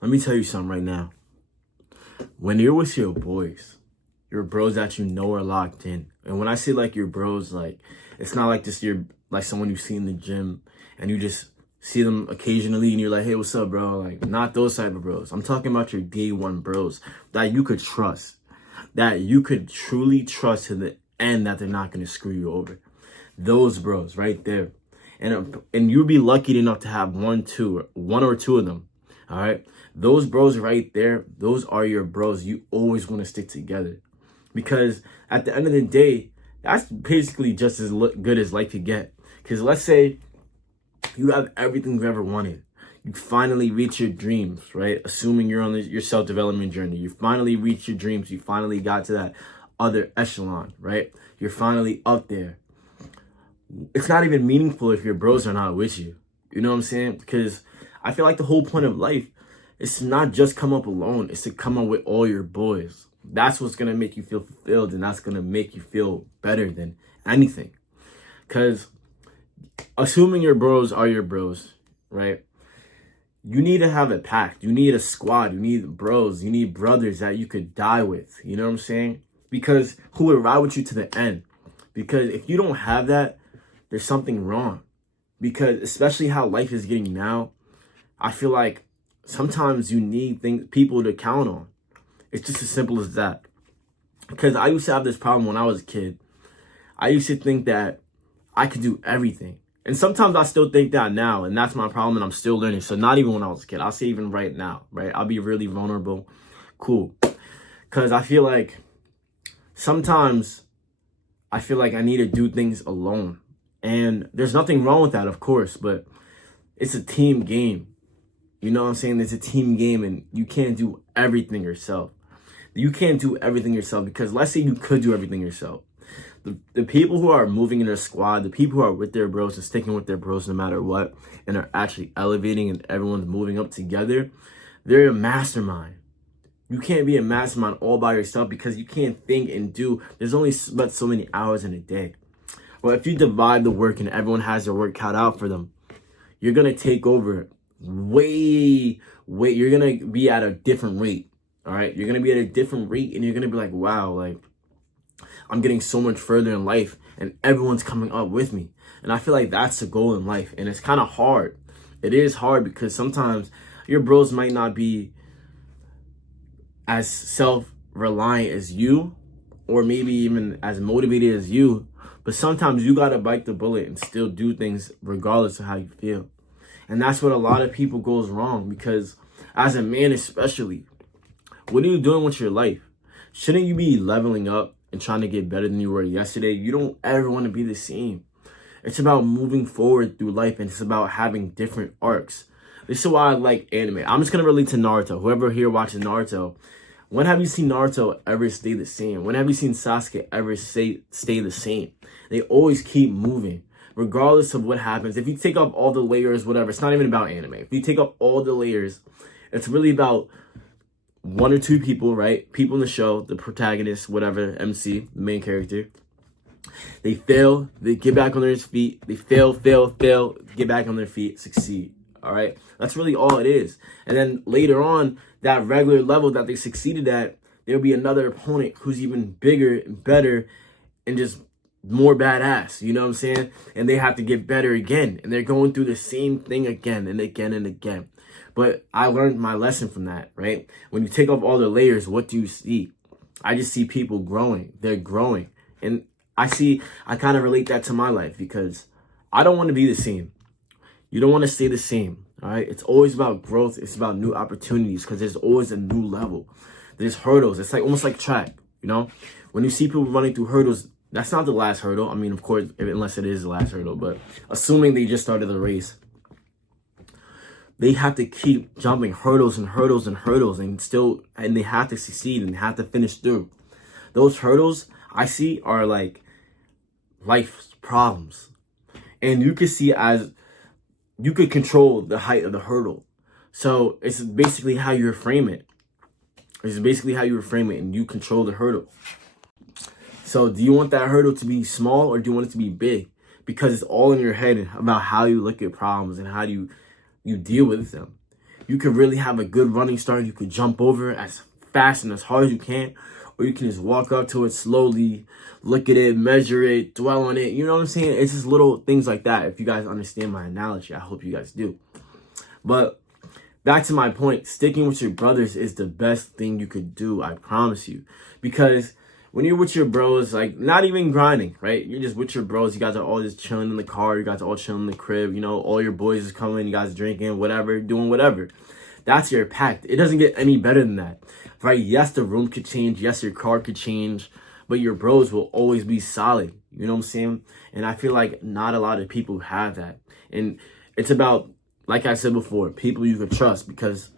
Let me tell you something right now. When you're with your bros that you know are locked in. And when I say like your bros, like it's not like just your like someone you see in the gym and you just see them occasionally and you're like, hey, what's up, bro? Like not those type of bros. I'm talking about your day one bros that you could trust, that you could truly trust to the end that they're not gonna screw you over. Those bros right there. And you'll be lucky enough to have one or two of them. All right. Those bros right there, those are your bros. You always want to stick together. Because at the end of the day, that's basically just as good as life could get. Because let's say you have everything you ever wanted. You finally reach your dreams, right? Assuming you're on your self-development journey. You finally reach your dreams. You finally got to that other echelon, right? You're finally up there. It's not even meaningful if your bros are not with you. You know what I'm saying? Because I feel like the whole point of life is to not just come up alone. It's to come up with all your boys. That's what's going to make you feel fulfilled, and that's going to make you feel better than anything. Because assuming your bros are your bros, right? You need to have a pack. You need a squad. You need bros. You need brothers that you could die with. You know what I'm saying? Because who would ride with you to the end? Because if you don't have that, there's something wrong. Because especially how life is getting now, I feel like sometimes you need people to count on. It's just as simple as that. Because I used to have this problem when I was a kid. I used to think that I could do everything. And sometimes I still think that now, and that's my problem, and I'm still learning. So not even when I was a kid. I'll say even right now, right? I'll be really vulnerable. Cool. Because I feel like sometimes I feel like I need to do things alone. And there's nothing wrong with that, of course, but it's a team game. You know what I'm saying? It's a team game, and you can't do everything yourself. You can't do everything yourself because let's say you could do everything yourself. The people who are moving in their squad, the people who are with their bros and sticking with their bros no matter what, and are actually elevating and everyone's moving up together, they're a mastermind. You can't be a mastermind all by yourself because you can't think and do. There's only but so many hours in a day. Well, if you divide the work and everyone has their work cut out for them, you're going to take over you're going to be at a different rate. All right. You're going to be at a different rate and you're going to be like, wow, like I'm getting so much further in life and everyone's coming up with me. And I feel like that's the goal in life. And it's kind of hard. It is hard because sometimes your bros might not be as self-reliant as you, or maybe even as motivated as you. But sometimes you got to bite the bullet and still do things regardless of how you feel. And that's what a lot of people goes wrong because as a man especially, what are you doing with your life? Shouldn't you be leveling up and trying to get better than you were yesterday? You don't ever want to be the same. It's about moving forward through life and it's about having different arcs. This is why I like anime. I'm just going to relate to Naruto. Whoever here watches Naruto, when have you seen Naruto ever stay the same? When have you seen Sasuke ever stay the same? They always keep moving, regardless of what happens. If you take off all the layers, whatever, it's not even about anime. If you take off all the layers, it's really about one or two people, right? People in the show, the protagonist, whatever, MC, the main character. They fail, they get back on their feet. They fail, get back on their feet, succeed. All right? That's really all it is. And then later on, that regular level that they succeeded at, there'll be another opponent who's even bigger and better and just more badass, you know what I'm saying? And they have to get better again. And they're going through the same thing again and again and again. But I learned my lesson from that, right? When you take off all the layers, what do you see? I just see people growing. They're growing. And I kind of relate that to my life because I don't want to be the same. You don't want to stay the same, all right? It's always about growth. It's about new opportunities because there's always a new level. There's hurdles. It's like almost like track, you know? When you see people running through hurdles, that's not the last hurdle. I mean, of course, unless it is the last hurdle, but assuming they just started the race, they have to keep jumping hurdles and hurdles and hurdles and they have to succeed and they have to finish through. Those hurdles I see are like life's problems. And you can see as you could control the height of the hurdle. So it's basically how you frame it. It's basically how you frame it and you control the hurdle. So do you want that hurdle to be small or do you want it to be big? Because it's all in your head about how you look at problems and how you deal with them. You could really have a good running start. You could jump over as fast and as hard as you can, or you can just walk up to it slowly, look at it, measure it, dwell on it. You know what I'm saying? It's just little things like that. If you guys understand my analogy, I hope you guys do. But back to my point, sticking with your brothers is the best thing you could do, I promise you. Because when you're with your bros, like, not even grinding, right? You're just with your bros. You guys are all just chilling in the car. You guys are all chilling in the crib. You know, all your boys is coming. You guys drinking, whatever, doing whatever. That's your pact. It doesn't get any better than that, right? Yes, the room could change. Yes, your car could change. But your bros will always be solid. You know what I'm saying? And I feel like not a lot of people have that. And it's about, like I said before, people you can trust. Because,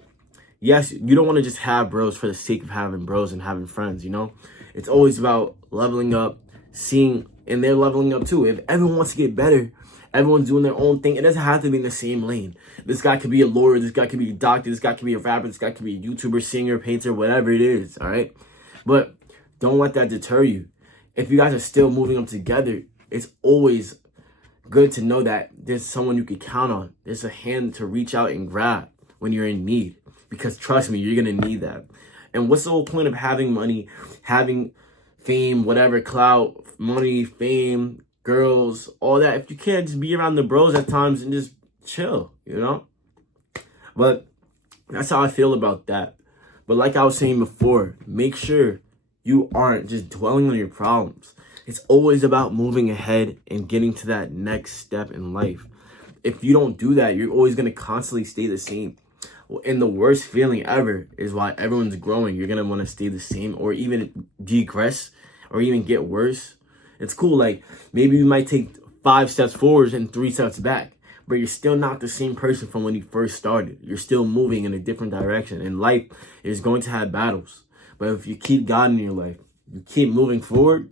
yes, you don't want to just have bros for the sake of having bros and having friends, you know? It's always about leveling up, seeing, and they're leveling up too. If everyone wants to get better, everyone's doing their own thing. It doesn't have to be in the same lane. This guy could be a lawyer. This guy could be a doctor. This guy could be a rapper. This guy could be a YouTuber, singer, painter, whatever it is, all right? But don't let that deter you. If you guys are still moving up together, it's always good to know that there's someone you can count on. There's a hand to reach out and grab when you're in need. Because trust me, you're going to need that. And what's the whole point of having money, having fame, whatever, clout, money, fame, girls, all that, if you can't just be around the bros at times and just chill, you know? But that's how I feel about that. But like I was saying before, make sure you aren't just dwelling on your problems. It's always about moving ahead and getting to that next step in life. If you don't do that, you're always going to constantly stay the same. And the worst feeling ever is why everyone's growing. You're going to want to stay the same or even digress or even get worse. It's cool. Like, maybe you might take 5 steps forward and 3 steps back, but you're still not the same person from when you first started. You're still moving in a different direction. And life is going to have battles. But if you keep God in your life, you keep moving forward,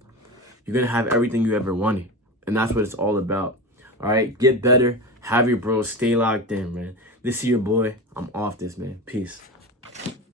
you're going to have everything you ever wanted. And that's what it's all about. All right? Get better. Have your bros. Stay locked in, man. This is your boy. I'm off this, man. Peace.